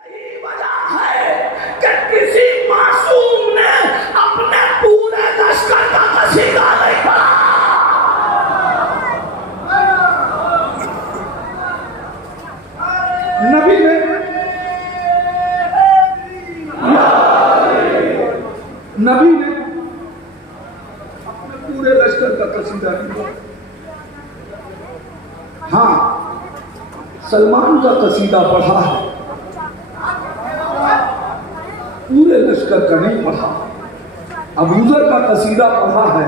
यही वजह है कि किसी मासूम ने अपने पूरे लश्कर का कसीदा नहीं पढ़ा। नबी ने अपने पूरे लश्कर का कसीदा नहीं पढ़ा। हाँ, सलमान का कसीदा पढ़ा है, पूरे लश्कर का नहीं पढ़ा। अबूजर का कसीदा पढ़ा है,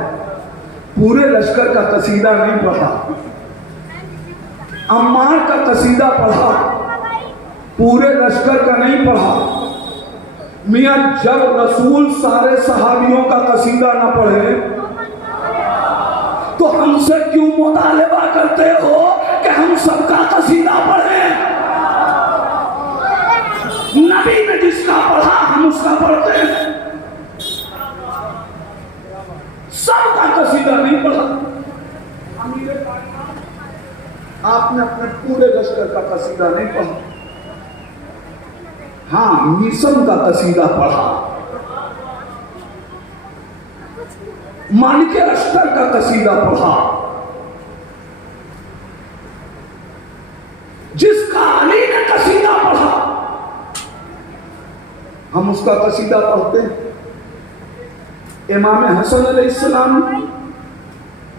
पूरे लश्कर का कसीदा नहीं पढ़ा। अम्मार का कसीदा पढ़ा, पूरे लश्कर का नहीं पढ़ा। मियां, जब रसूल सारे सहाबियों का कसीदा ना पढ़े तो हमसे क्यों मुतालिबा करते हो कि हम सबका कसीदा पढ़ें? नबी ने जिसका पढ़ा हम उसका पढ़ते हैं, सबका कसीदा नहीं पढ़ा। आपने अपने पूरे लश्कर का कसीदा नहीं पढ़ा। हाँ, मिशन का कसीदा पढ़ा, मालिक अश्तर का कसीदा पढ़ा। जिसका अली ने कसीदा पढ़ा हम उसका कसीदा पढ़ते हैं। इमाम हसन अलैहिस्सलाम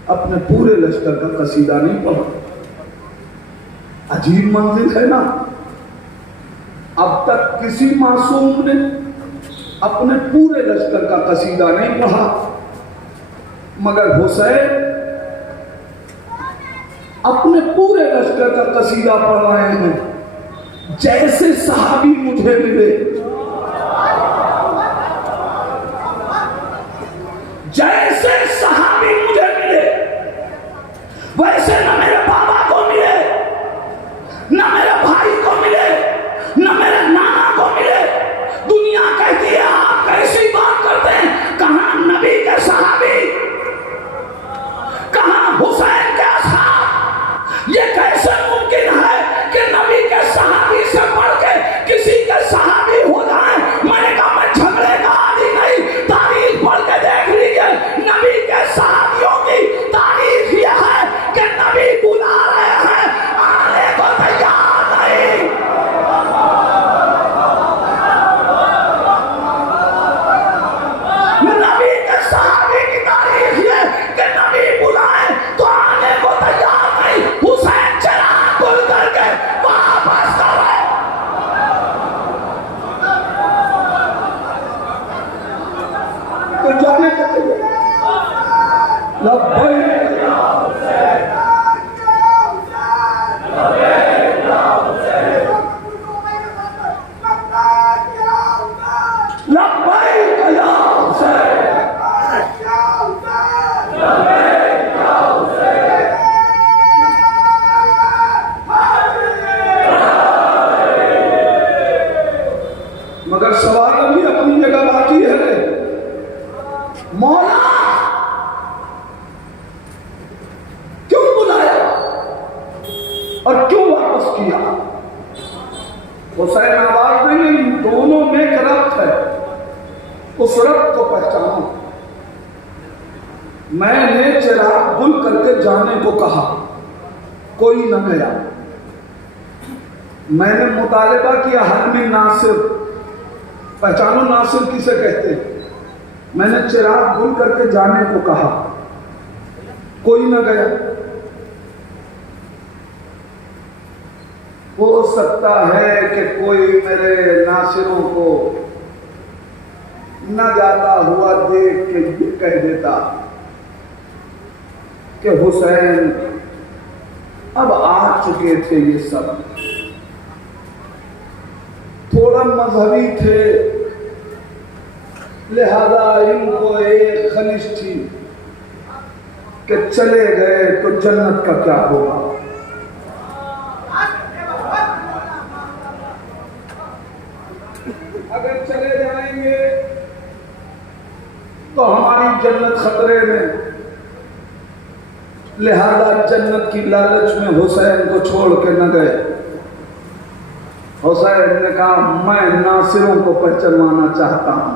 अपने पूरे लश्कर का कसीदा नहीं पढ़ा। अजीब मंजिल है ना। अब तक किसी मासूम ने अपने पूरे लश्कर का कसीदा नहीं पढ़ा, मगर हुसैन अपने पूरे लश्कर का कसीदा पढ़ रहे हैं। जैसे सहाबी मुझे मिले, जैसे सहाबी मुझे मिले, वैसे न मेरे बाबा को मिले, न मेरे भाई को मिले, न मेरे नाना को मिले। दुनिया कहती है आप कैसी बात करते हैं, कहां नबी के सहाबी, कहां हुसैन के असहाब। ये कैसे मुमकिन है कि नबी के सहाबी से बढ़ के किसी के सहाबी हो जाए? मैंने कहा मैं झगड़े का आदि नहीं, तारीख पढ़ के देख लीजिए। नबी के सहाबियों की तारीख यह है कि नबी बुला रहे हैं, आने को तैयार नहीं। नबी के सहाबी की तारीख ये कि नबी बुलाए तो आने को तैयार नहीं। हुसैन चिराग बुल करके वापस कर रहे। तो जाने का मगर सवाल अभी अपनी जगह बाकी है। मौला क्यों बुलाया और क्यों वापस किया? हुसैन आवाज नहीं, दोनों में एक रब्त है, उस रब्त को पहचानो। मैंने चिराग गुल करके जाने को कहा, कोई न गया। मैंने मुतालिबा किया हर में नासिर, पहचानो नासिर किसे कहते हैं। मैंने चिराग गुल करके जाने को कहा, कोई न गया। हो सकता है कि कोई मेरे नासिरों को न जाता हुआ देख के ये कह देता कि हुसैन अब आ चुके थे, ये सब थोड़ा मजहबी थे, लिहाजा इनको एक खलिश थी कि चले गए तो जन्नत का क्या होगा। अगर चले जाएंगे तो हमारी जन्नत खतरे में, लिहाजा जन्नत की लालच में हुसैन को छोड़ के न गए। हुसैन ने कहा मैं नासिरों को पहचानवाना चाहता हूं।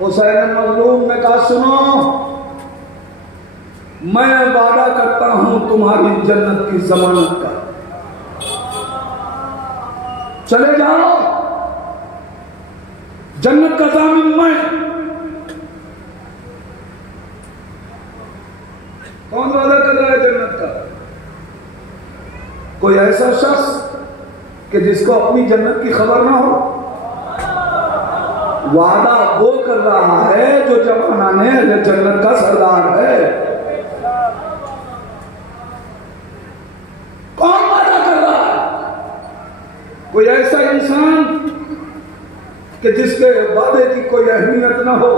हुसैन मजलूम ने कहा सुनो, मैं वादा करता हूं तुम्हारी जन्नत की जमानत का, चले जाओ, जन्नत का जामिन मैं। कौन वादा कर रहा है जन्नत का? कोई ऐसा शख्स कि जिसको अपनी जन्नत की खबर ना हो। वादा वो कर रहा है जो जमाना ने जन्नत का सरदार है। कौन वादा कर रहा है? कोई ऐसा इंसान कि जिसके वादे की कोई अहमियत ना हो।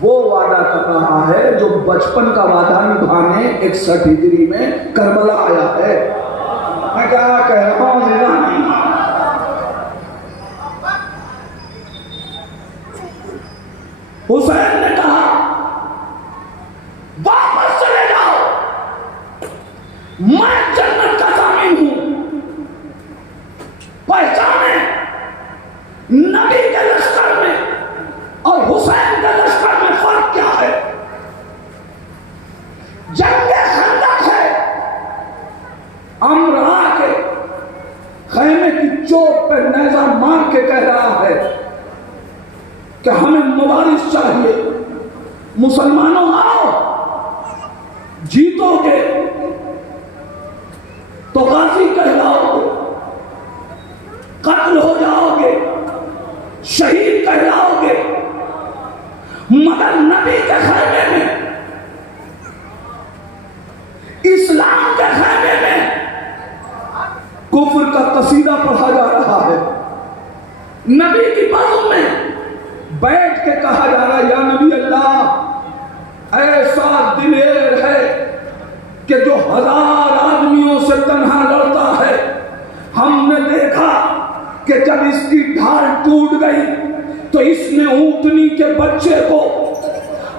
वो वादा कर रहा है जो बचपन का वादा निभाने 61 हिजरी में करबला आया है। मैं क्या कह रहा हूं? हुसैन ने कहा वापस चले जाओ, मैं जन्नत का जामिन हूं। पहचाने नबी के लश्कर में और हुसैन के लश्कर में फर्क क्या है? जंगे खंदक है, अमरा के खैमे की चोट पर नेजा मार के कह रहा है कि हमें मुबारिश चाहिए, मुसलमानों आओ, जीतोगे तो गाजी कहलाओगे, कत्ल हो जाओगे, शहीद कहलाओगे। मगर नबी के खैमे में, इस्लाम के खैमे में कुफ्र का कसीदा पढ़ा जा रहा है। नबी की बातों में बैठ के कहा जा रहा है या नबी अल्लाह, ऐसा दिलेर है कि जो 1000 आदमियों से तन्हा लड़ता है। हमने देखा कि जब इसकी ढाल टूट गई तो इसने ऊंटनी के बच्चे को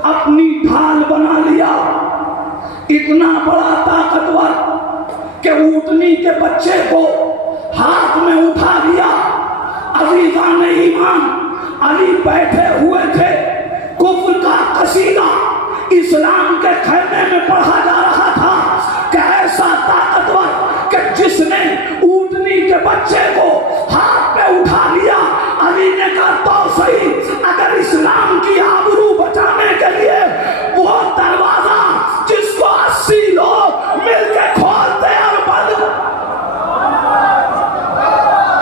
अपनी ढाल बना लिया। इतना बड़ा ताकतवर कि ऊंटनी के बच्चे को हाथ में उठा लिया। अजीज़ान ईमान, अली बैठे हुए थे, कुफ्र का कसीदा इस्लाम के खैमे में पढ़ा जा रहा था कि ऐसा ताकतवर कि जिसने ऊंटनी के बच्चे को हाथ पे उठा लिया। अली ने कहा तो सही, अगर इस्लाम की आबरू बचाने के लिए वो दरवाजा जिसको 80 लोग मिलकर खोलते और बंद,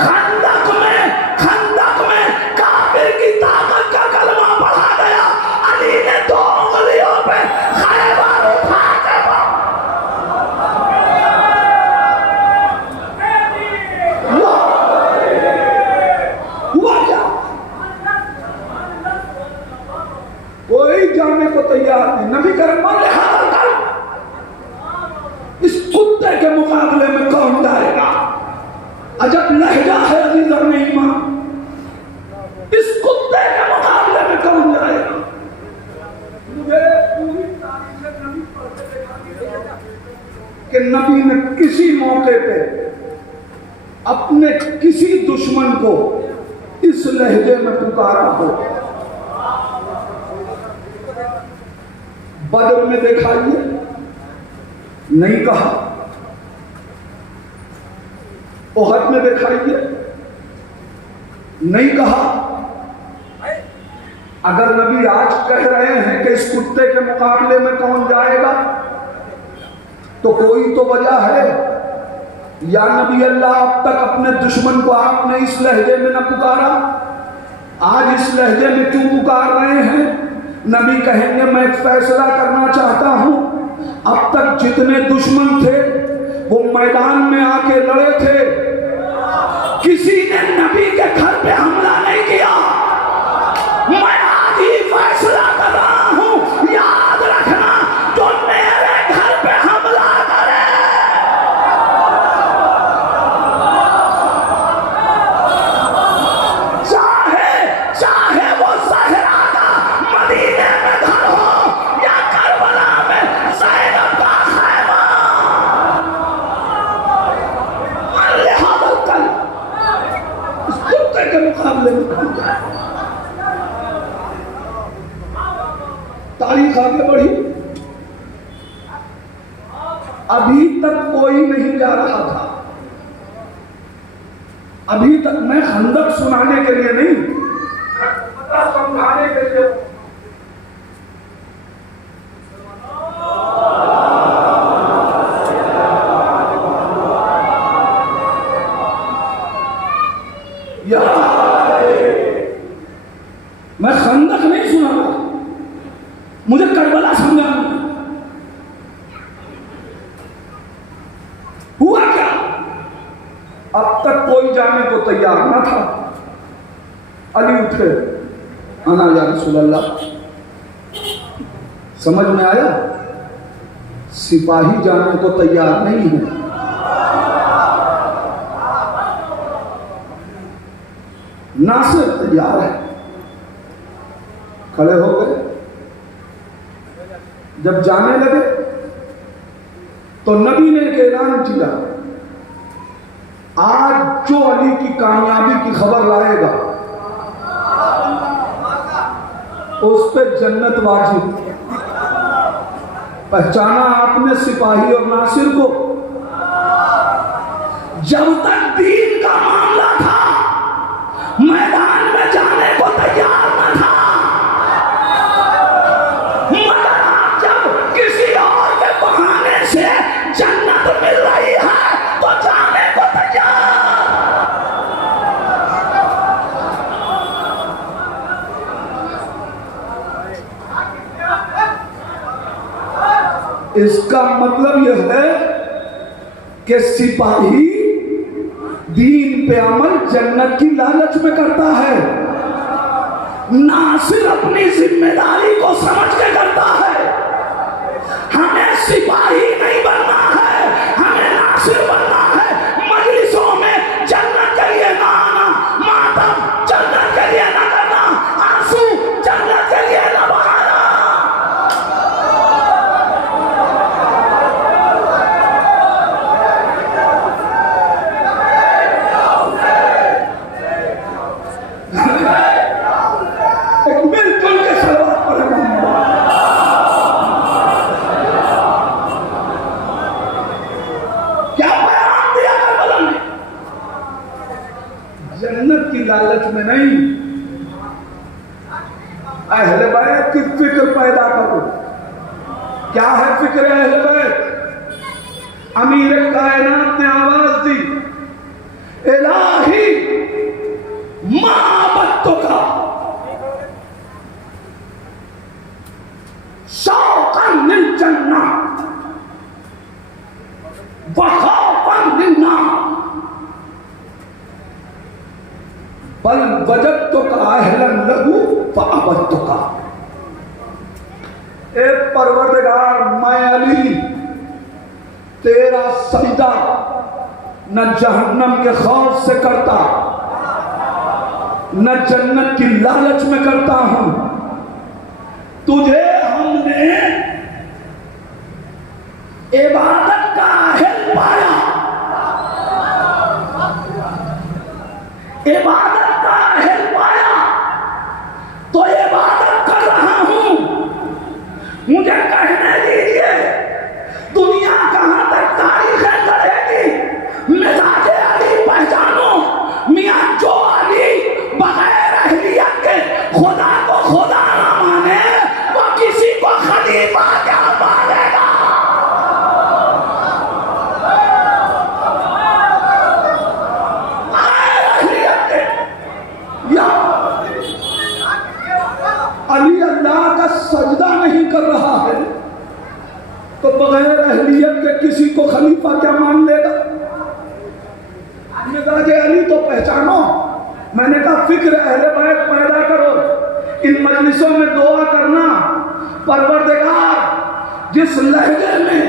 खंदक में काफिर की ताकत का कलमा पढ़ा गया। अली ने 2 उंगलियों पे खैबर उठा के हुआ क्या? कोई जाने को तैयार नहीं। नबी करम इस कुत्ते के मुकाबले में कौन जाएगा? अजब लहजा है अजीज़ान ईमान, इस कुत्ते के मुकाबले में कौन जाएगा? मुझे पूरी तारीख नबी पढ़ते देखा कि नबी ने किसी मौके पे अपने किसी दुश्मन को इस लहजे में पुकारा हो। बदर में दिखाइए, नहीं कहा। ओहद में दिखाइए, नहीं कहा। अगर नबी आज कह रहे हैं कि इस कुत्ते के मुकाबले में कौन जाएगा तो कोई तो वजह है। या नबी अल्लाह, अब तक अपने दुश्मन को आपने इस लहजे में न पुकारा, आज इस लहजे में क्यों पुकार रहे हैं? नबी कहेंगे मैं एक फैसला करना चाहता हूं। अब तक जितने दुश्मन थे वो मैदान में आके लड़े थे, किसी ने नबी के घर पे हमला नहीं किया। मैं आज ही फैसला कर रहा हूं, याद रखना, जो मेरे घर पे हमला करे चाहे वो ज़हरा का मदीने में घर हो या करबला में ज़ैनब का खैमा, तारीख आगे बढ़ी, अभी तक कोई नहीं जा रहा था। अभी तक मैं खंदक सुनाने के लिए नहीं, समझाने के लिए। मैं खंदक नहीं सुना रहा, मुझे करबला समझाना। हुआ क्या? अब तक कोई जाने को तैयार न था। अली उठे, आना या रसूल अल्लाह। समझ में आया? सिपाही जाने को तैयार नहीं है। नासिर तैयार है। खड़े हो गए। जब जाने लगे तो नबी ने एक ऐलान किया, आज जो अली की कामयाबी की खबर लाएगा उस पे जन्नत वाजिब। पहचाना आपने सिपाही और नासिर को? जब तक दीन का मामला था मैदान में जाने को तैयार न था, मगर आप जब किसी और के बहाने से जन्नत मिल रही है तो जाने को तैयार। इसका मतलब यह है कि सिपाही दीन पे अमल जन्नत की लालच में करता है, नासिर अपनी जिम्मेदारी को समझ के करता है। हमें सिपाही नहीं बनना है, हमें नासिर बनना है। मजलिसों में जन्नत के लिए ना आना, मातम जन्नत के लिए ना करना, आंसू जन्नत के लिए ना बहाना। जन्नत की लालच में नहीं, अहले बैत की फिक्र पैदा करो। क्या है फिक्र अहले बैत? अमीर कायनात ने आवाज दी, इलाही माबत्तो का शौकन लिल जन्नत व खौफन लिन नार बल वजदतो का अहलन लहू फअबदतो का। ए परवरदिगार, मैं अली तेरा सजदा न जहन्नम के खौफ से करता, न जन्नत की लालच में करता हूं। तुझे हमने इबादत का अहल पाया, इबादत का अहल पाया तो इबादत कर रहा हूं। मुझे कहने दीजिए, दुनिया कहां तक तारीखें गढ़ेगी। मिजाज अली पहचानो, मियां जो अली बगैर अहलियत के खुदा को खुदा ना माने, वो किसी को खलीफा क्या मानेगा। अली अल्लाह का सजदा नहीं कर रहा है तो बगैर अहलियत के किसी को खलीफा क्या मान लेगा। मिजाज अली तो पहचानो। मैंने कहा फिक्र अहले बैत पैदा करो। इन मजलिसों में दुआ करना, परवरदिगार जिस लहजे में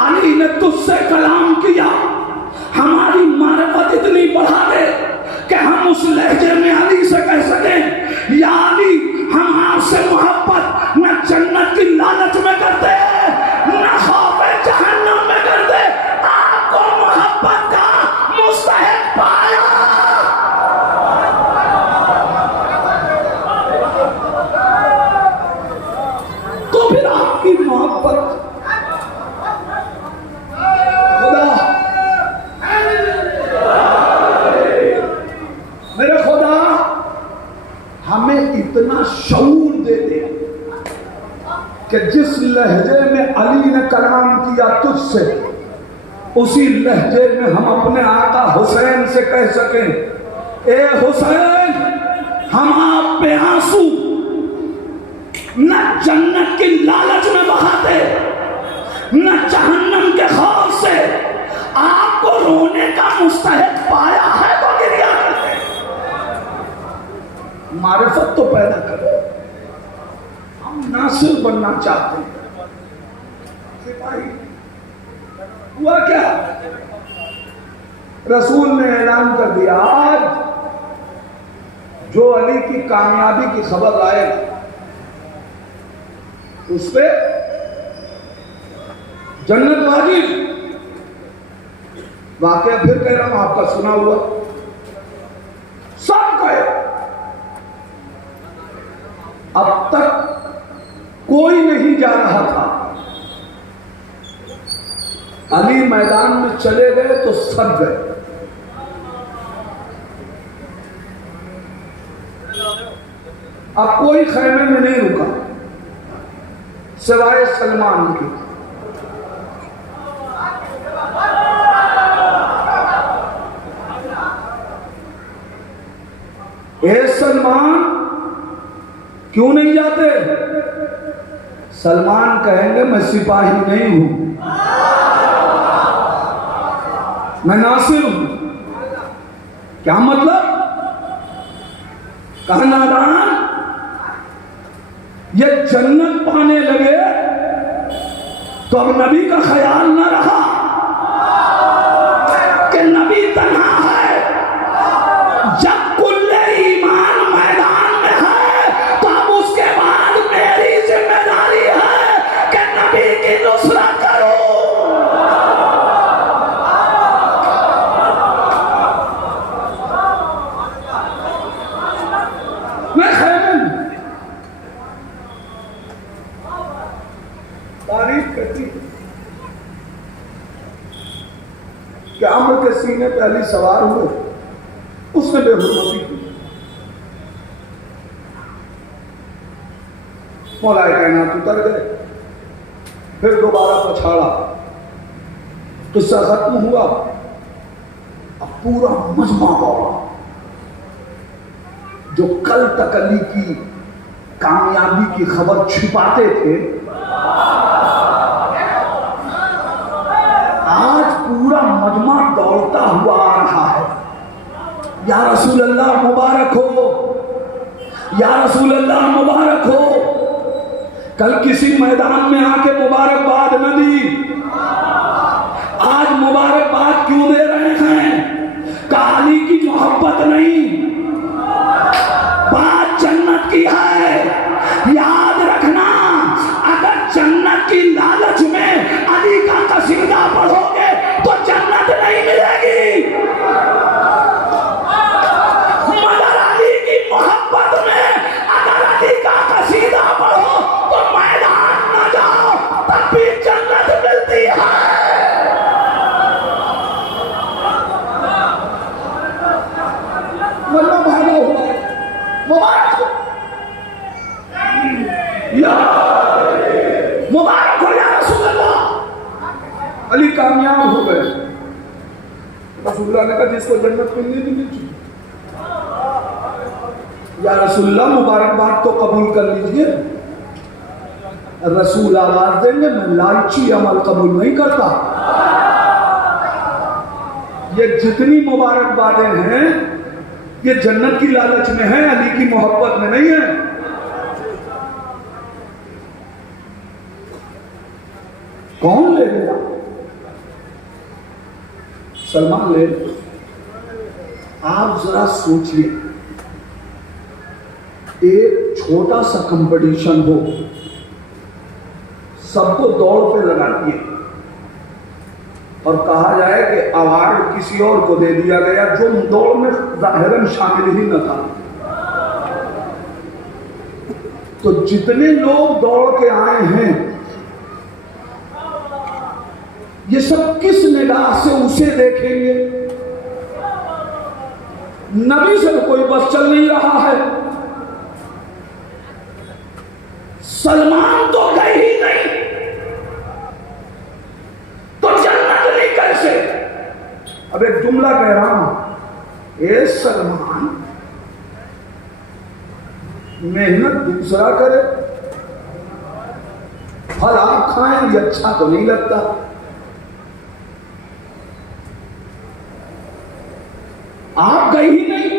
अली ने तुझसे कलाम किया, हमारी मारफत इतनी बढ़ा दे कि हम उस लहजे में अली से कह सकें, या अली हम आपसे मोहब्बत न जन्नत की लालच में करते हैं, न खौफे जहन्नम में करते, आपको मोहब्बत का मुस्तहिक पाया। मोहब्बत। खुदा मेरे खुदा हमें इतना शऊर दे दे कि जिस लहजे में अली ने कलाम किया तुझसे, उसी लहजे में हम अपने आका हुसैन से कह सकें, ए हुसैन, हम आप पे आंसू न जन्नत की लालच में बहाते, न जहन्नम के खौफ से। आपको रोने का मुस्तहिक पाया है तो गिरिया करते। मारिफत तो पैदा करो। हम नासिर बनना चाहते हैं। सिपाही हुआ क्या? रसूल ने ऐलान कर दिया, आज जो अली की कामयाबी की खबर आएगा उस पे जन्नत वाजिब। वाकया फिर कह रहा हूं, आपका सुना हुआ सब कहे। अब तक कोई नहीं जा रहा था, अली मैदान में चले गए तो सब गए। अब कोई खैमे में नहीं रुका सिवाय सलमान के। ए सलमान, क्यों नहीं जाते? सलमान कहेंगे, मैं सिपाही नहीं हूं, मैं नासिर हूं। क्या मतलब? कहा नादान, ये जन्नत पाने लगे तो अब नबी का ख्याल न रहा कि नबी तन्हा है। जब कुल्ले ईमान मैदान में है तो अब उसके बाद मेरी जिम्मेदारी है कि नबी की नुसरत करो। मैं खैमन तारीफ करती कि अम्र के सीने पे अली सवार हुए, उसने बेहुरमती की। मौलाए कायनात उतर गए, फिर दोबारा पछाड़ा, किस्सा खत्म हुआ। अब पूरा मजमा दौड़ा। जो कल तक अली की कामयाबी की खबर छिपाते थे, आज पूरा मजमा दौड़ता हुआ आ रहा है। या रसूल अल्लाह मुबारक हो, या रसूल अल्लाह मुबारक हो। कल किसी मैदान में आके मुबारकबाद न दी, आज मुबारकबाद क्यों दे रहे हैं? काली की मोहब्बत नहीं, बात जन्नत की है। याद रखना, अगर जन्नत की लालच में अली का कसीदा पढ़ोगे तो जन्नत नहीं मिलेगी। मगर अली की मोहब्बत में अगर अली का कसीदा पढ़ो तो मैदान न जाओ, तब भी जन्नत मिलती है। मल्ला भागा हुआ है, मुबारक हो, मुबारक हो या रसूल अल्लाह। अली कामयाब हो गए। रसूलुल्लाह ने कहा, जिसको जन्नत मिलनी थी मिल चुकी। या रसूलुल्लाह मुबारकबाद तो कबूल कर लीजिए। रसूल आवाज देंगे, मैं लालची अमल कबूल नहीं करता। ये जितनी मुबारकबादें हैं ये जन्नत की लालच में है, अली की मोहब्बत में नहीं है। कौन ले गया? सलमान ले। आप जरा सोचिए, एक छोटा सा कंपटीशन हो, सबको दौड़ पे लगा दिए और कहा जाए कि अवार्ड किसी और को दे दिया गया जो दौड़ में जाहिरन शामिल ही न था। तो जितने लोग दौड़ के आए हैं ये सब किस निगाह से उसे देखेंगे? नबी से कोई बस चल नहीं रहा है। सलमान तो गए ही नहीं, तो जन्नत नहीं कैसे? अब एक जुमला कह रहा हूं, ए सलमान, मेहनत दूसरा करे, फल आप खाएं, ये अच्छा तो नहीं लगता। आप गए ही नहीं,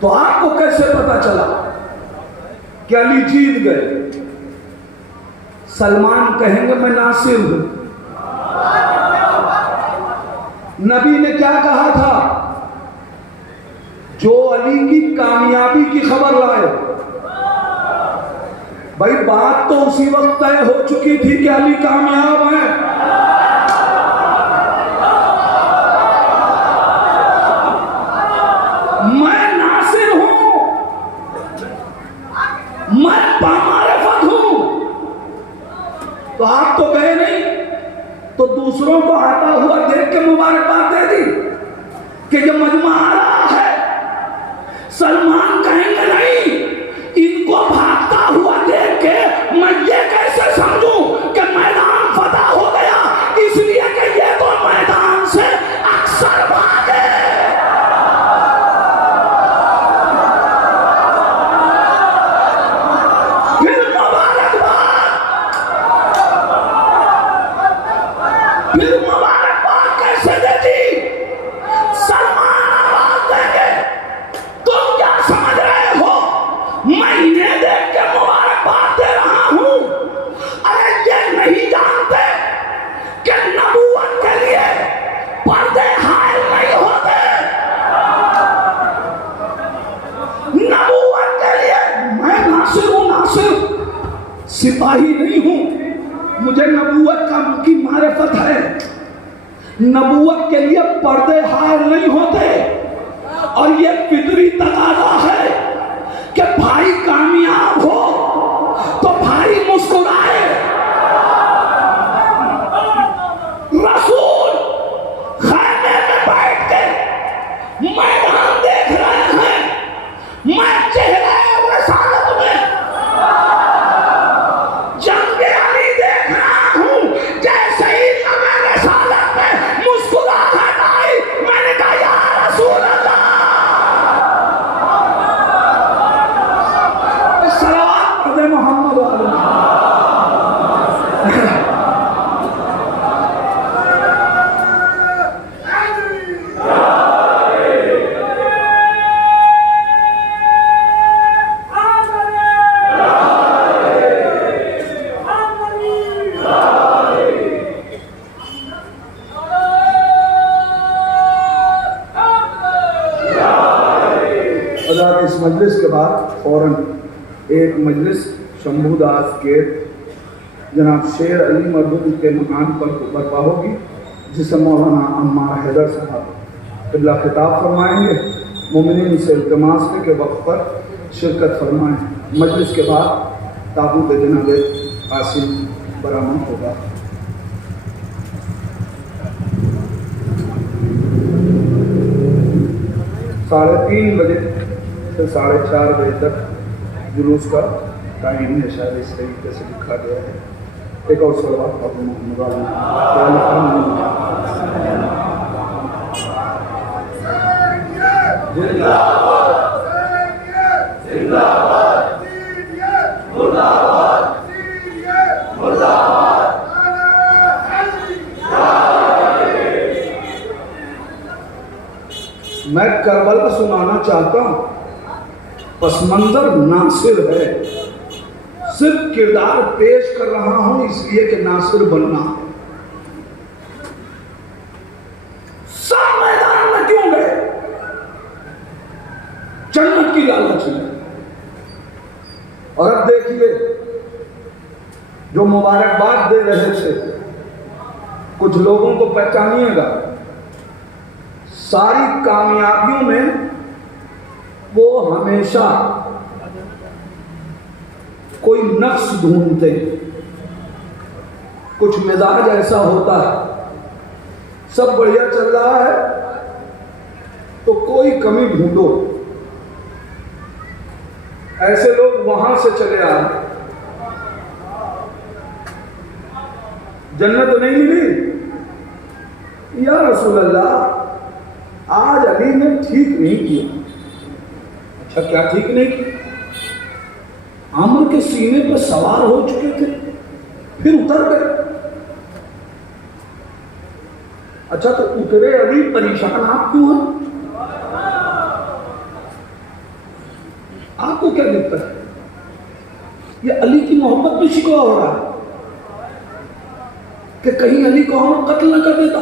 तो आपको कैसे पता चला कि अली जीत गए? सलमान कहेंगे मैं नासिर हूं। नबी ने क्या कहा था? जो अली की कामयाबी की खबर लाए। भाई बात तो उसी वक्त तय हो चुकी थी कि अली कामयाब है। मैं नासिर हूं, मैं बामारिफत हूं। तो आप तो गए नहीं, तो दूसरों को आता हुआ देख के मुबारकबाद दे दी कि ये मजमा आ रहा है। सलमान कहेंगे नहीं, इनको भागता हुआ देख के मैं ये कैसे समझूं कि मैदान फतह हो गया, इसलिए कि ये तो मैदान से अक्सर भागे। फिर मुबारकबाद कैसे देती? सलमान आवाज देंगे, तुम क्या समझ रहे हो मैं इन्हें देख के मुबारकबाद दे रहा हूं? अरे ये नहीं जानते कि नबूवत के लिए पर्दे हायल नहीं होते। नबूवत के लिए मैं नासिर हूं, नासिर, सिपाही नहीं हूं। मुझे नबूवत की मारिफत है। नबूवत के लिए पर्दे हायल नहीं होते, और ये फितरी तकाजा है कि भाई कामयाब हो तो भाई मुस्कुराए। रसूल खैमे में बैठ के मैदान देख रहे हैं, मैं चेहरे रसालत में जंग अली देख रहा हूं। जैसे ही मैं रसालत में मुस्कुराहट आई, मैंने कहा या रसूल अल्लाह, सलावत पढ़े मोहम्मद वाले। इस मजलिस के बाद फौरन एक मजलिस शंभूदास के जनाब शेर अली मरदूद के मकान पर बर्पा होगी, जिसे मौलाना अम्मार हैदर साहब क़िबला खिताब फरमाएंगे। मोमिनीन से इल्तिमास है कि वक्त पर शिरकत फरमाएं। मजलिस के बाद ताबूत जनाब आसिम बरामद होगा। साढ़े 3 बजे से 4:30 बजे तक जुलूस का टाइम है, शायद इस तरीके से लिखा गया है। एक और सवाल मैं करबला सुनाना चाहता हूं। पस मंजर नासिर है, सिर्फ किरदार पेश कर रहा हूं इसलिए कि नासिर बनना। सब मैदान में क्यों गए? जन्नत की लालच में। और अब देखिए, जो मुबारकबाद दे रहे थे, कुछ लोगों को पहचानिएगा, सारी कामयाबियों में वो हमेशा कोई नक्श ढूंढते हैं। कुछ मिजाज ऐसा होता है, सब बढ़िया चल रहा है तो कोई कमी ढूंढो। ऐसे लोग वहां से चले आए, जन्नत नहीं मिली। या रसूल अल्लाह, आज अली ने ठीक नहीं किया। अच्छा, क्या ठीक नहीं किया? आमर के सीने पर सवार हो चुके थे, फिर उतर गए। अच्छा, तो उतरे अली, परेशान आप क्यों हैं? आपको क्या दिक्कत है? ये अली की मोहब्बत में शिकवा हो रहा है कि कहीं अली को हम कत्ल न कर देता।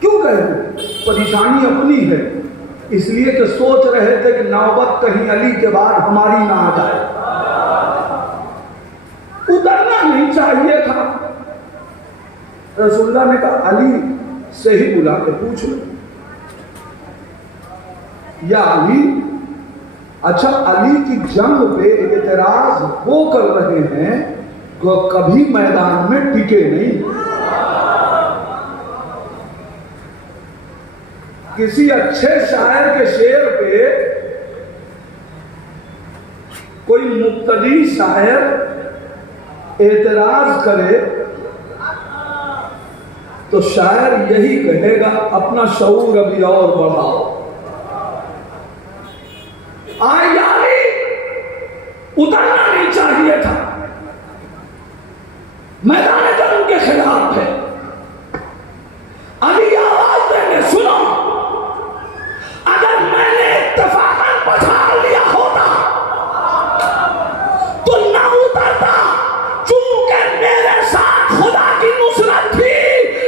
क्यों कहे? परेशानी अपनी है, इसलिए कि सोच रहे थे कि नौबत कहीं अली के बाद हमारी ना आ जाए। उतरना नहीं चाहिए था। रसूलुल्लाह ने कहा अली से ही बुला के पूछ लो। या अली, अच्छा अली की जंग पे एतराज वो कर रहे हैं जो कभी मैदान में टिके नहीं। किसी अच्छे शायर के शेर पे कोई मुक्तदी शायर एतराज करे तो शायर यही कहेगा, अपना शऊर अभी और बढ़ाओ। आयाली उतरना नहीं चाहिए था, मैदान जंग के खिलाफ है। अली आवाज देंगे, सुनो, अगर मैंने इत्तेफाकन पछाड़ लिया होता तो ना उतरता, चूंकि मेरे साथ खुदा की नुसरत थी,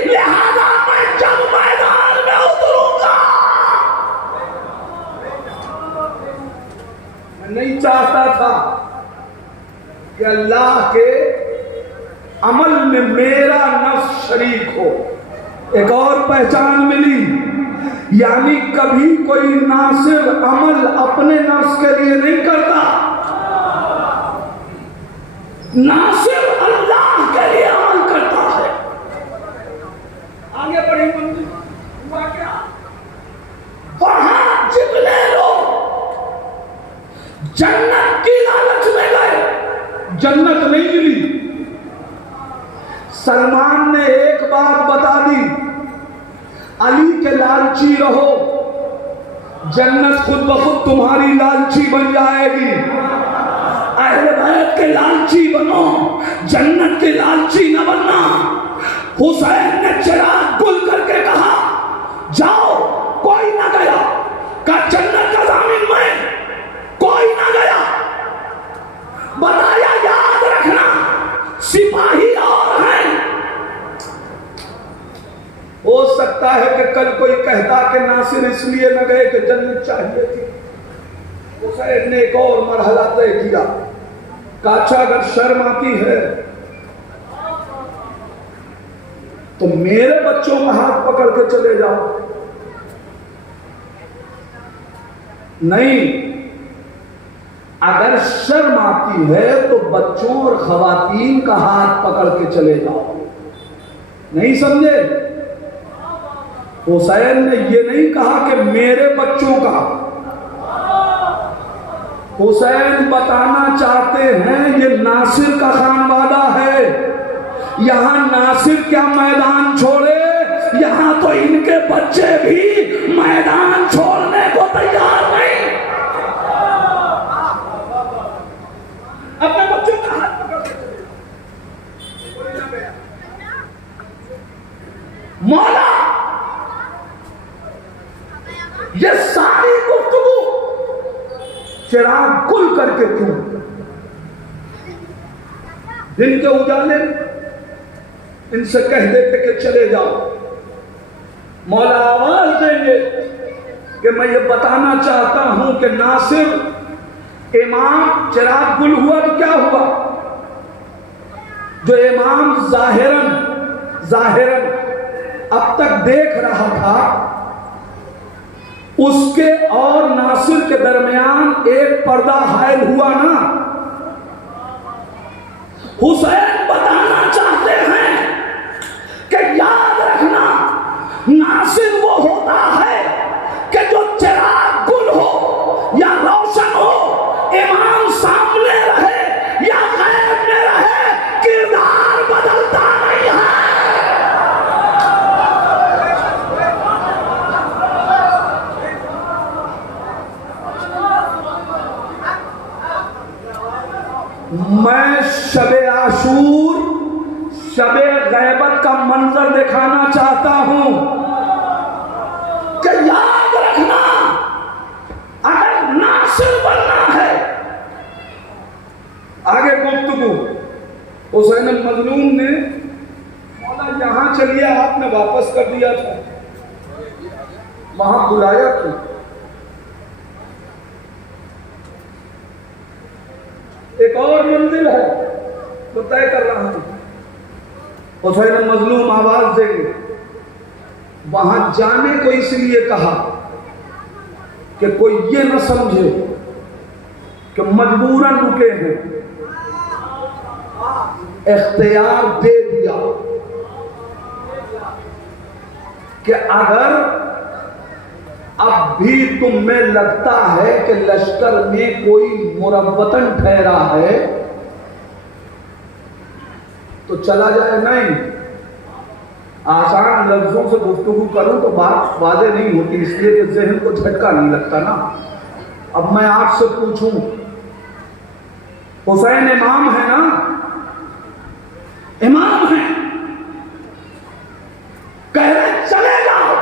लिहाजा मैं जब मैदान में उतरूंगा। मैं नहीं चाहता था कि अल्लाह के अमल में मेरा नफ्स शरीक हो। एक और पहचान मिली, यानी कभी कोई नासिर अमल अपने नफ्स के लिए नहीं करता, नासिर अल्लाह के लिए अमल करता है। आगे बढ़ी मंजिल हुआ क्या? वहां जितने लोग जन्नत की लालच में गए, जन्नत नहीं मिली। सलमान ने एक बात बता दी, अली के लालची रहो, जन्नत खुद ब खुद तुम्हारी लालची बन जाएगी। अहले बैत के लालची बनो, जन्नत के लालची न बनना। हुसैन ने चिराग गुल करके कहा, जाओ, कोई ना गया। कहा जन्नत का जामिन मैं, कोई ना गया। बताया याद रखना, सिपाही और हैं। हो सकता है कि कल कोई कहता कि नासिर इसलिए न गए कि जन्नत चाहिए थी। हुसैन ने एक और मरहला तय किया, काचा अगर शर्म आती है तो मेरे बच्चों का हाथ पकड़ के चले जाओ। नहीं, अगर शर्म आती है तो बच्चों और खवातीन का हाथ पकड़ के चले जाओ। नहीं समझे? हुसैन ने ये नहीं कहा कि मेरे बच्चों का। हुसैन बताना चाहते हैं ये नासिर का खानवादा है, यहां नासिर क्या मैदान छोड़े, यहां तो इनके बच्चे भी मैदान छोड़ने को तैयार नहीं। अपने बच्चों का हाथ पकड़ के मौला, ये सारी गुफ्तगू चिराग कुल करके क्यों? दिन के उजाले इनसे कह देते कि चले जाओ। मौला आवाज देंगे कि मैं ये बताना चाहता हूं कि नासिर इमाम चिराग गुल हुआ तो क्या हुआ? जो इमाम जाहिरन अब तक देख रहा था, उसके और नासिर के दरमियान एक पर्दा हायल हुआ ना। हुसैन बताना चाहते हैं कि याद रखना, नासिर वो होता है कि जो चिराग गुल हो या रोशन हो, ईमान सामने रहे या गैब में रहे, किरदार बदलता नहीं है। मैं शबे आशूर, शबे गैबत का मंजर दिखाना चाहता हूं कि याद रखना, अगर नासिर बनना है। आगे गुफ्तगू हुसैन मजलूम ने मौला यहां चलिए, आपने वापस कर दिया था, वहां बुलाया था, एक और मंजिल है तो तय कर रहा हूं। हुसैन मजलूम आवाज देंगे, वहां जाने को इसलिए कहा कि कोई ये न समझे कि मजबूरन रुके हैं, इख्तियार दे दिया कि अगर अब भी तुम्हें लगता है कि लश्कर में कोई मुरव्वतन ठहरा है तो चला जाए। नहीं, आसान लफ्जों से गुफ्तगू करूं तो बात वादे नहीं होती, इसलिए कि जहन को झटका नहीं लगता ना। अब मैं आपसे पूछूं, हुसैन इमाम है ना, इमाम है, कह रहे चले जाओ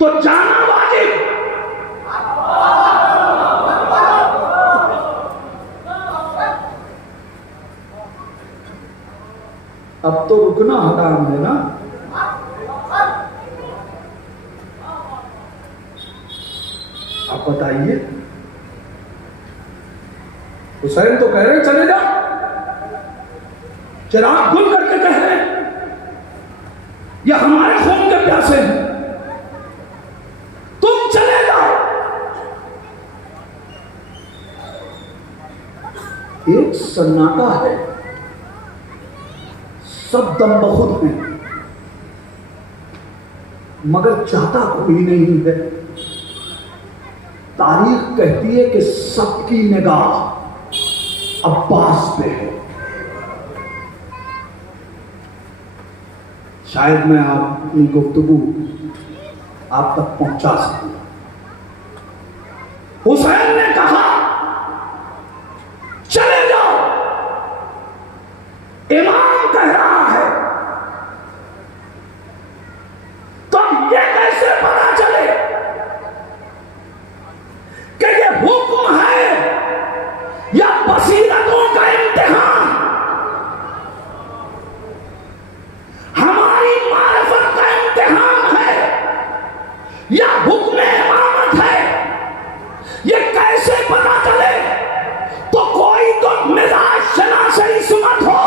तो जाना वाजिब। अब तो रुकना हराम है ना। आप बताइए, हुसैन तो कह रहे हैं चले जाओ, चिराग गुल करके कह रहे हैं, या हमारे खून के प्यासे हैं, तुम चले जाओ। एक सन्नाटा है, सब दम बखुद हैं, मगर चाहता कोई नहीं है। तारीख कहती है कि सबकी निगाह अब्बास पे है। शायद मैं अपनी गुफ्तगू आप तक पहुंचा सकूं। हुसैन ने कहा चले जाओ, इमाम कह रहा है, तो ये कैसे पता चले कि ये हुक्म है या बसीरतों का इम्तिहान? हमारी मारिफत का इम्तिहान है या हुक्म इमामत है? ये कैसे पता चले? तो कोई तो मिजाज शनास इस्मत हो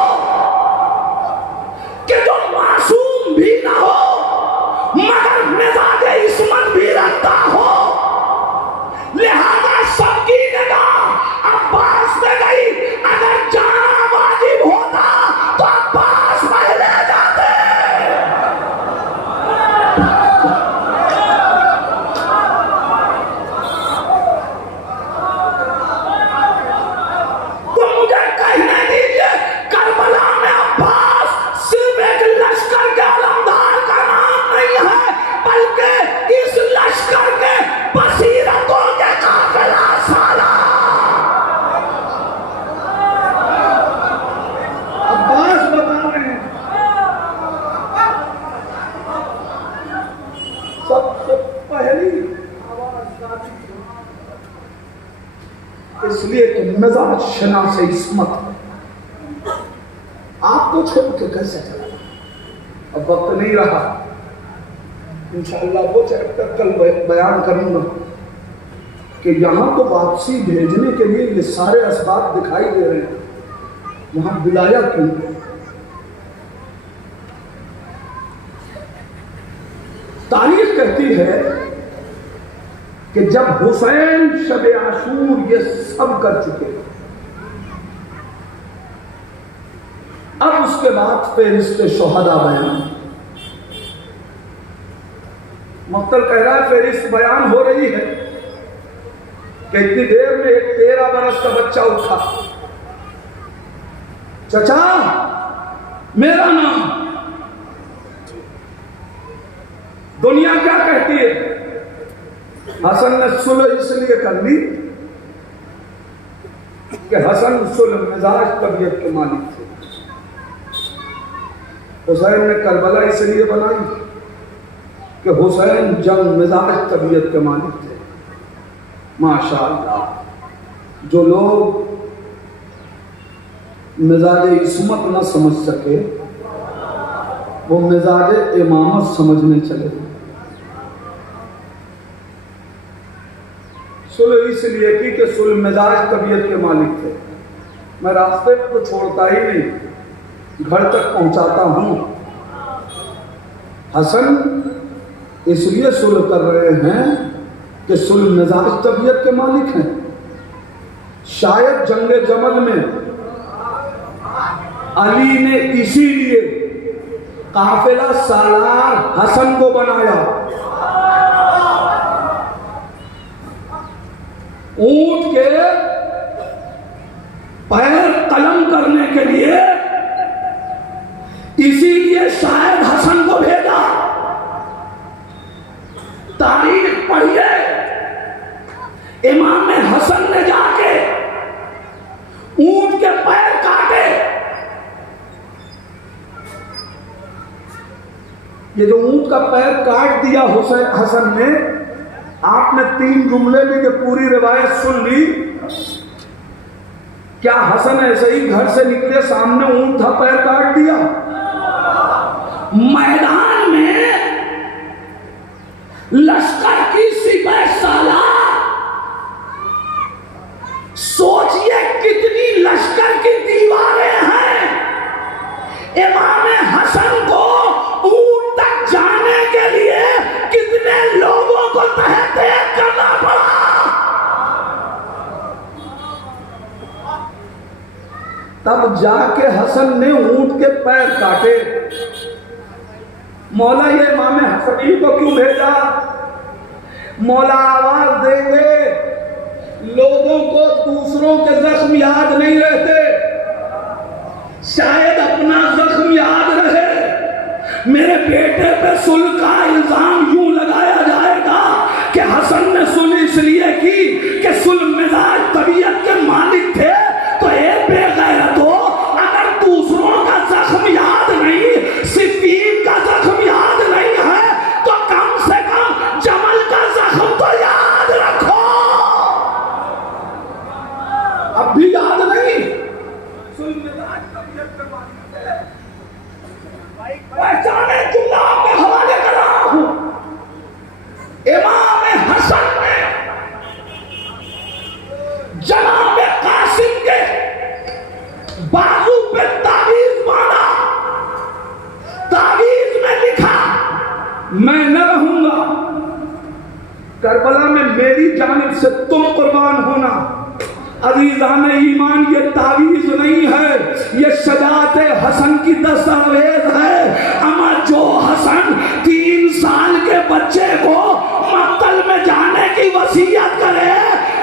कि जो मासूम भी ना हो मगर मिजाज इस्मत भी रखता हो। लिहाजा सबकी निगाह अब्बास में गई। अगर जाना वाजिब होता तो अब्बास पहले जाते। तो मुझे कहने दीजिए, करबला में अब्बास सिर्फ एक लश्कर के अलमदार का नाम नहीं है, बल्कि इस लश्कर के बसीरतों के काफिला साला। अब्बास बता रहे हैं सबसे पहली आवाज गाजी, इसलिए कि मिजाज शनास इस्मत आपको छोड़ के कैसे चला। अब वक्त नहीं रहा, इंशाअल्लाह वो चैप्टर कल बयान करूंगा कि यहां तो वापसी भेजने के लिए ये सारे असबाब दिखाई दे रहे हैं, वहां बुलाया क्यों? तारीख कहती है कि जब हुसैन शबे आशूर ये सब कर चुके उसके बाद फेरिश्ते शोहदा बयान। मक्तल कह रहा है फेरिस्त बयान हो रही है कि इतनी देर में एक 13 बरस का बच्चा उठा, चचा मेरा नाम। दुनिया क्या कहती है? हसन ने सुलह इसलिए कर ली कि हसन सुलह मिजाज तबीयत के मालिक थे। हुसैन ने करबला इसलिए बनाई कि हुसैन जंग मिजाज तबीयत के मालिक थे। माशाअल्लाह, जो लोग मिजाज इस्मत न समझ सके वो मिजाज इमामत समझने चले। सुलह इसलिए की कि सुलह मिजाज तबीयत के मालिक थे। मैं रास्ते में तो छोड़ता ही नहीं, घर तक पहुंचाता हूं। हसन इसलिए सुलह कर रहे हैं कि सुलह मिजाज तबीयत के मालिक हैं। शायद जंगे जमल में अली ने इसीलिए काफिला सालार हसन को बनाया। ऊंट के पैर कलम करने के लिए इसीलिए शायद हसन को भेजा। तारीख पढ़िए, इमाम हसन ने जाके ऊंट के पैर काटे। ये जो ऊंट का पैर काट दिया हसन ने, आपने 3 जुमले में जो पूरी रिवायत सुन ली। क्या हसन ऐसे ही घर से निकले, सामने ऊंट था, पैर काट दिया? मैदान में लश्कर की सिपाही सालार, सोचिए कितनी लश्कर की दीवारें हैं। इमाम हसन को ऊंट तक जाने के लिए कितने लोगों को तहत करना पड़ा। तब जाके हसन ने ऊंट के पैर काटे। मौला ये इमाम हसन को क्यों भेजा? मौला आवाज देंगे, लोगों को दूसरों के जख्म याद नहीं रहते, शायद अपना जख्म याद रहे। मेरे बेटे पे सुलह का इल्जाम यूं लगाया जाएगा कि हसन ने सुलह इसलिए की कि सुलह मिजाज तबीयत के मालिक थे। तो एक बेगैरत हो, अगर दूसरों का जख्म याद नहीं, सिफीन का जख्म याद नहीं है, तो कम से कम जमल का जख्म तो याद रखो। अब भी याद नहीं? सुलह मिजाज तबीयत के मालिक थे। पहचाने जुमला आपके हवाले कर रहा हूं। इमाम हसन ने जनाब कासिम के बाजू पे तावीज बांधा। तावीज में लिखा, मैं न रहूंगा, करबला में मेरी जानिब से तुम कुर्बान होना। अजीजान ईमान, ये तावीज नहीं है, ये शजात हसन की दस्तावेज है। अमा जो हसन 3 साल के बच्चे को मक्तल में जाने की वसीयत करे,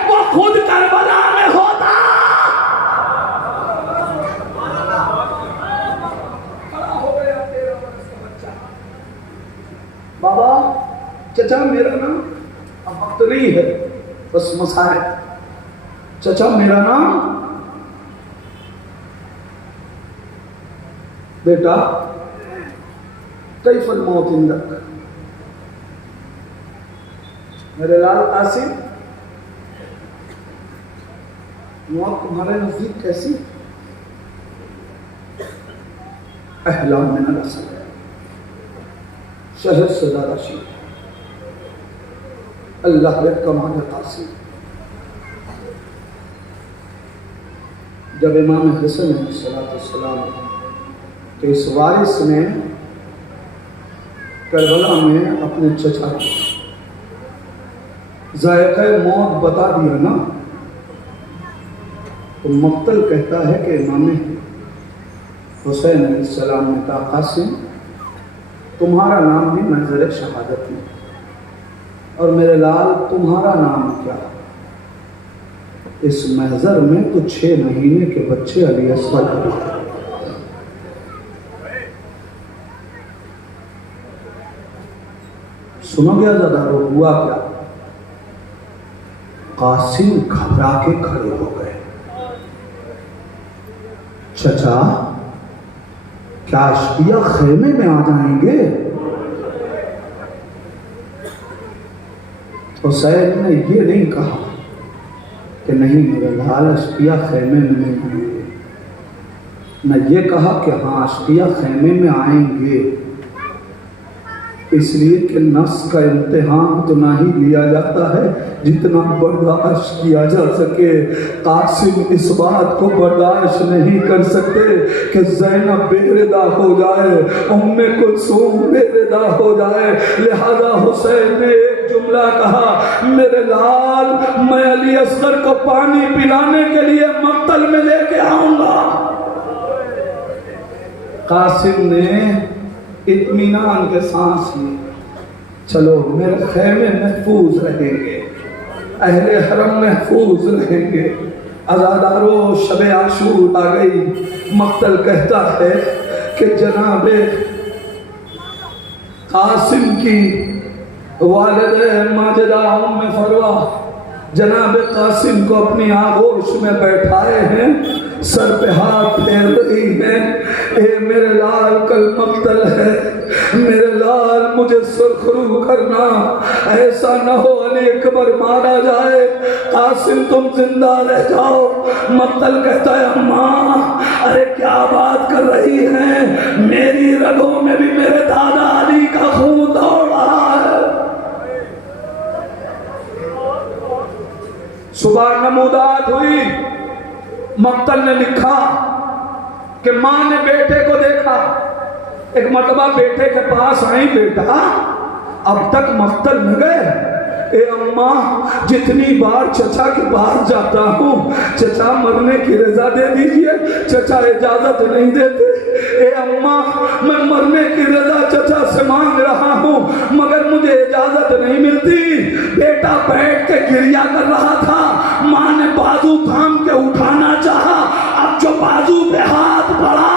वो खुद करबला में होता। बाबा, चचा मेरा नाम, अब वक्त नहीं है, बस मसाए। चचा मेरा नाम, बेटा कैफल मौत इंदक, मेरे लाल कासिम, मौत तुम्हारे नजदीक कैसी? अहला मिनल असल, शहर से ज्यादा शीर, अल्लाह कमाल कासिम। जब इमाम हसन सलाम के इस वारिस ने करबला में अपने चचा को जायक़े मौत बता दिया ना, तो मक्तल कहता है कि इमाम हुसैन अलैहिस्सलाम ने कहा, कासिम तुम्हारा नाम भी मंजर शहादत में, और मेरे लाल तुम्हारा नाम क्या? इस महजर में तो 6 महीने के बच्चे अली असगर हुए। सुनोगे अज़ादारो, हुआ क्या? कासिम घबरा के खड़े हो गए। चचा, क्या अशकिया खेमे में आ जाएंगे? हुसैन ने ये नहीं कहा कि नहीं मेरे लाल अशकिया खेमे में नहीं आएंगे, न ये कहा कि हाँ अशकिया खेमे में आएंगे, इसलिए कि नफ्स का इम्तिहान उतना ही लिया जाता है जितना बर्दाश्त किया जा सके। कासिम इस बात को बर्दाश्त नहीं कर सकते कि ज़ैनब बेरिदा हो जाए, उम्मे कुलसूम बेरिदा हो जाए। लिहाजा हुसैन ने एक जुमला कहा, मेरे लाल मैं अली असगर को पानी पिलाने के लिए मक्तल में लेके आऊंगा। कासिम ने इत्मीनान के सांस ली, चलो मेरे खेमे महफूज रहेंगे, अहले हरम महफूज रहेंगे। अज़ादारो, शबे आशूर आ गई। मक्तल कहता है कि जनाबे कासिम की वालिद माजिदा उम्मे फरवा जनाब कासिम को अपनी आगोश में बैठाए हैं, सर पे हाथ फेर रही हैं। ए मेरे लाल कल मक्तल है, मेरे लाल मुझे सुरखरू करना, ऐसा न हो अली अकबर मारा जाए, कासिम तुम जिंदा रह जाओ। मक्तल कहता है, अम्मा अरे क्या बात कर रही हैं, मेरी रगों में भी मेरे दादा अली का खून दौड़ रहा है। सुबह नमूदात हुई। मक्तल ने लिखा कि मां ने बेटे को देखा, एक मरतबा बेटे के पास आई, बेटा अब तक मक्तल न गए? ए अम्मा, जितनी बार चचा के पास जाता हूँ, चचा मरने की रजा दे दीजिए, चचा इजाजत नहीं देते। ए अम्मा, मैं मरने की रजा चचा से मांग रहा हूँ मगर मुझे इजाजत नहीं मिलती। बेटा बैठ के गिरिया कर रहा था, माँ ने बाजू थाम के उठाना चाहा, अब जो बाजू पे हाथ पड़ा,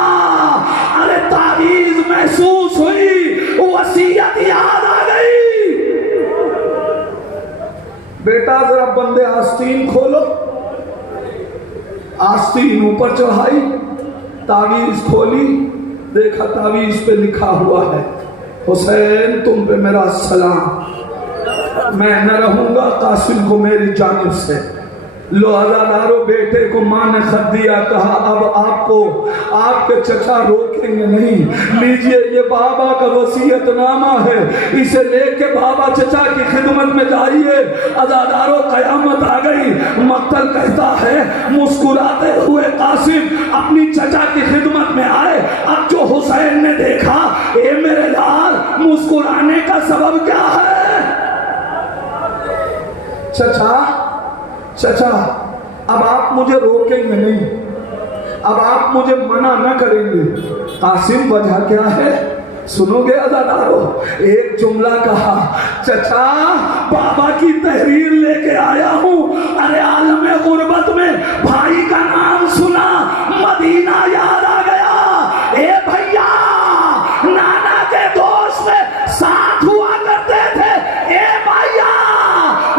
अरे तावीज महसूस हुई, वसीयत याद आ गई। बेटा जरा बंदे आस्तीन खोलो। आस्तीन ऊपर चढ़ाई, तावीज खोली, देखा तावीज पे लिखा हुआ है, हुसैन तुम पे मेरा सलाम, मैं न रहूंगा कासिम को मेरी जानिब से। लो अज़ादारो, बेटे को माँ ने खत दिया, कहा अब आपको आपके चचा रोकेंगे नहीं, लीजिए ये बाबा का वसीयतनामा है, इसे लेके बाबा चचा की खिदमत में जाइए। अज़ादारो, कयामत आ गई। मक्तल कहता है, मुस्कुराते हुए कासिम अपनी चचा की खिदमत में आए। अब जो हुसैन ने देखा, ए मेरे लाल मुस्कुराने का सबब क्या है? चचा अब आप मुझे रोकेंगे नहीं, अब आप मुझे मना न करेंगे। कासिम वजह क्या है सुनोगे अज़ादारो? एक जुमला कहा, चचा बाबा की तहरीर लेके आया हूँ, अरे आलम गुर्बत में भाई का नाम सुना, मदीना याद आ गया। ए भैया, नाना के दोस्त में साथ हुआ करते थे, ए भैया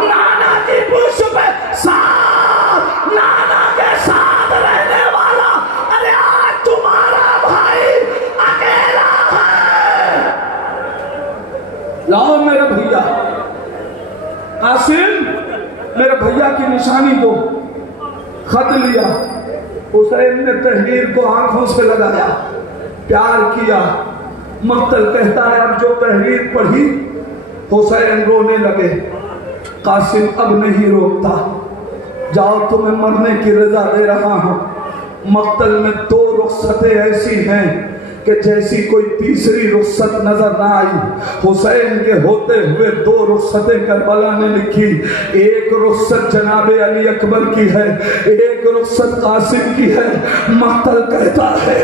नाना की पुष्प पे साथ, नाना के साथ रहने वाला, अरे आज तुम्हारा भाई अकेला है। लाओ मेरे भैया। कासिम, मेरे भैया की निशानी दो। खत लिया, हुसैन ने तहरीर को आंखों से लगाया, प्यार किया। मक्तल कहता है, अब जो तहरीर पढ़ी, हुसैन रोने लगे। कासिम अब नहीं रोकता, जाओ तुम्हें मरने की रजा दे रहा हूं। मक्तल में 2 रुखसतें ऐसी हैं कि जैसी कोई तीसरी रुखसत नजर ना आई। हुसैन के होते हुए 2 रुखसतें करबला ने लिखी। एक रुखसत जनाबे अली अकबर की है, एक रुखसत कासिम की है। मक्तल कहता है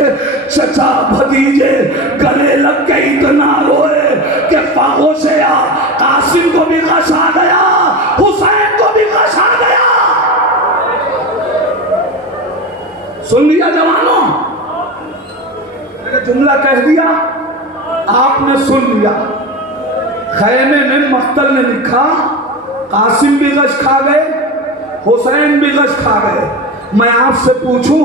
चचा भतीजे गले लग के इतना रोए कि फागो से कासिम को भी गश आ गया, हुसैन को भी गश आ गया। सुन लिया जवानों, मैंने जुमला कह दिया, आपने सुन लिया। खैमे में मक्तल ने लिखा कासिम भी गश खा गए, हुसैन भी गश खा गए। मैं आपसे पूछूं,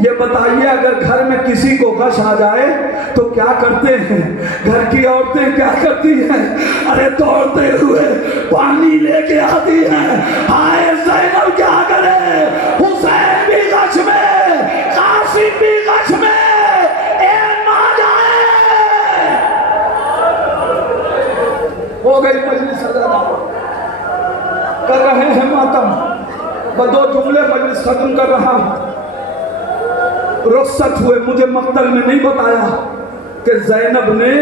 ये बताइए अगर घर में किसी को गश आ जाए तो क्या करते हैं? घर की औरतें क्या करती हैं? अरे दौड़ते हुए पानी लेके आती हैं। हाय ज़ैनब क्या करे, हुसैन भी गश में, कासिम भी गश में, हो गई मजलिस कर रहे हैं मातम। बदो जुमले मजलिस खत्म कर रहा हूं। रुखसत हुए, मुझे मक्तल में नहीं बताया कि ज़ैनब ने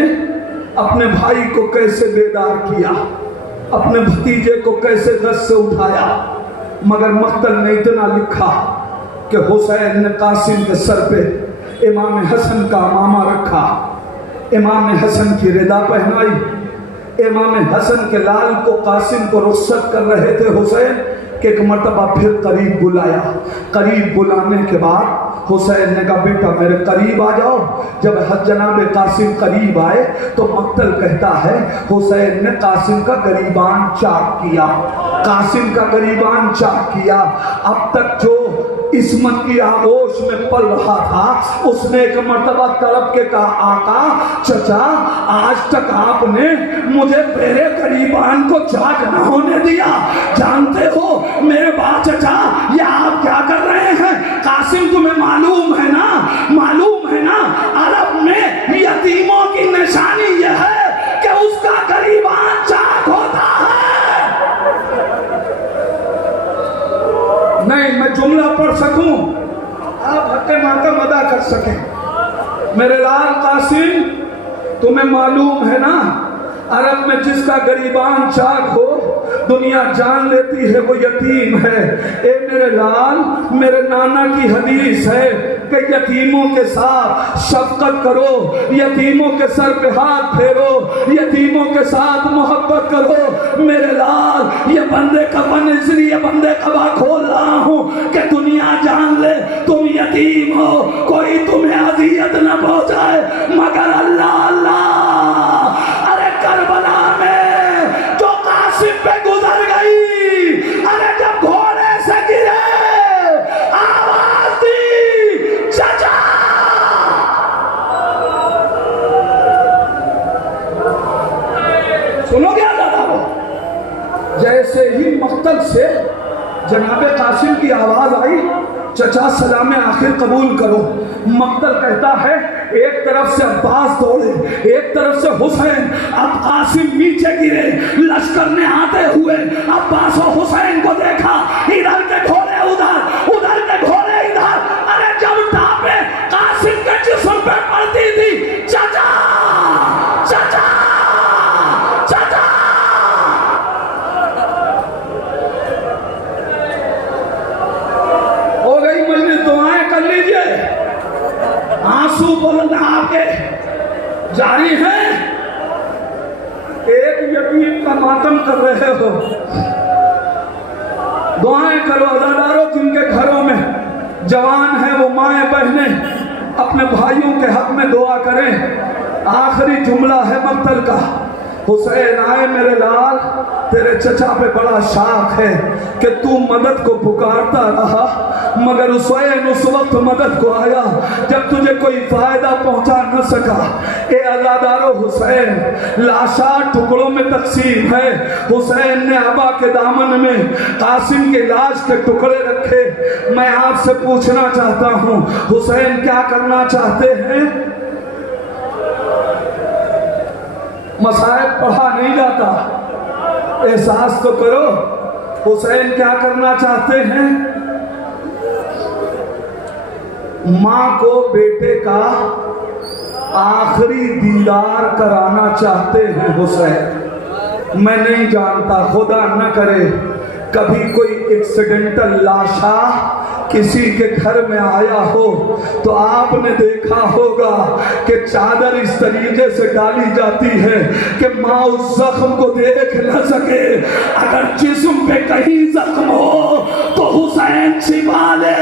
अपने भाई को कैसे बेदार किया, अपने भतीजे को कैसे गश से उठाया, मगर मक्तल ने इतना लिखा कि हुसैन ने कासिम के सर पे इमाम हसन का मामा रखा, इमाम हसन की रिदा पहनाई। इमाम हसन के लाल को कासिम को रुखसत कर रहे थे हुसैन कि एक मर्तबा फिर करीब बुलाया। करीब बुलाने के बाद हुसैन ने कहा बेटा मेरे करीब आ जाओ। जब जनाब कासिम करीब आए तो मक्तल कहता है हुसैन ने कासिम का गरीबान चाक किया, कासिम का गरीबान चाक किया। अब तक जो इस्मत की आगोश में पल रहा था, उसने एक मर्तबा तड़प के कहा आका चचा आज तक आपने मुझे मेरे गरीबान को चाक न होने दिया। जानते हो मेरे बाप चचा ये आप क्या कर रहे हैं? कासिम तुम्हें मालूम है ना, मालूम है ना अरब में यतीमों की निशानी यह है कि उसका गरीबान चाक होता है। नहीं मैं जुमला पढ़ सकूं, आप हक्के मातम अदा कर सकें। मेरे लाल कासिम तुम्हें मालूम है ना अरब में जिसका गरीबान चाक हो दुनिया जान लेती है वो यतीम है। ए मेरे लाल, मेरे नाना की हदीस है कि यतीमों के साथ शफकत करो, यतीमों के सर पे हाथ फेरो, यतीमों के साथ मोहब्बत करो। मेरे लाल ये बंदे कफन इसलिए बंदे कबा खोल रहा हूँ कि दुनिया जान ले तुम यतीम हो, कोई तुम्हें अजियत न पहुंचाए मगर अल्लाह अल्लाह। अरे करबला में जो कासिम पे गुजर गई, अरे जब घोड़े से गिरे आवाज दी चाचा। सुनोगे दादा, जैसे ही मक्तल से जनाबे कासिम की आवाज आई चचा सलाम आखिर कबूल करो। मक्तल कहता है एक तरफ से अब्बास दौड़े, एक तरफ से हुसैन। अब कासिम नीचे गिरे, लश्कर ने आते हुए अब्बास और हुसैन को देखा, इधर के घोड़े उधर, उधर के घोड़े इधर। अरे जब टापे कासिम के जिस्म पे पड़ती थी चाचा चाचा चाचा। हो गई मजलिस, दुआएं कर लीजिए। आंसू बोलना आपके जारी है। एक यतीम का मातम कर रहे हो, दुआएं करो अज़ादारों जिनके घरों में जवान है वो माएं बहनें अपने भाइयों के हक में दुआ करें। आखिरी जुमला है मक्तल का, हुसैन आए मेरे लाल, तेरे चचा पे बड़ा शाख है कि तू मदद को पुकारता रहा मगर हुसैन उस वक्त मदद को आया जब तुझे कोई फायदा पहुंचा न सका। ए अज़ादारो हुसैन लाशा टुकड़ों में तकसीम है। हुसैन ने अबा के दामन में कासिम के लाश के टुकड़े रखे। मैं आपसे पूछना चाहता हूँ हुसैन क्या करना चाहते हैं? मसाइब पढ़ा नहीं जाता, एहसास तो करो। हुसैन क्या करना चाहते हैं? मां को बेटे का आखिरी दीदार कराना चाहते हैं हुसैन। मैं नहीं जानता, खुदा न करे कभी कोई एक्सीडेंटल लाशा किसी के घर में आया हो तो आपने देखा होगा कि चादर इस तरीके से डाली जाती है कि माँ उस जख्म को देख न सके। अगर जिस्म पे कहीं जख्म हो तो हुसैन छिपा ले।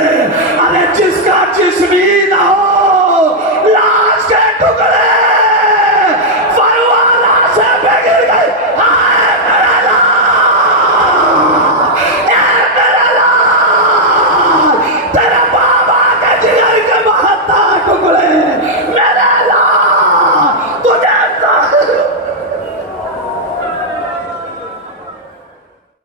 अरे जिसका जिस्म ही ना हो, लाश के टुकड़े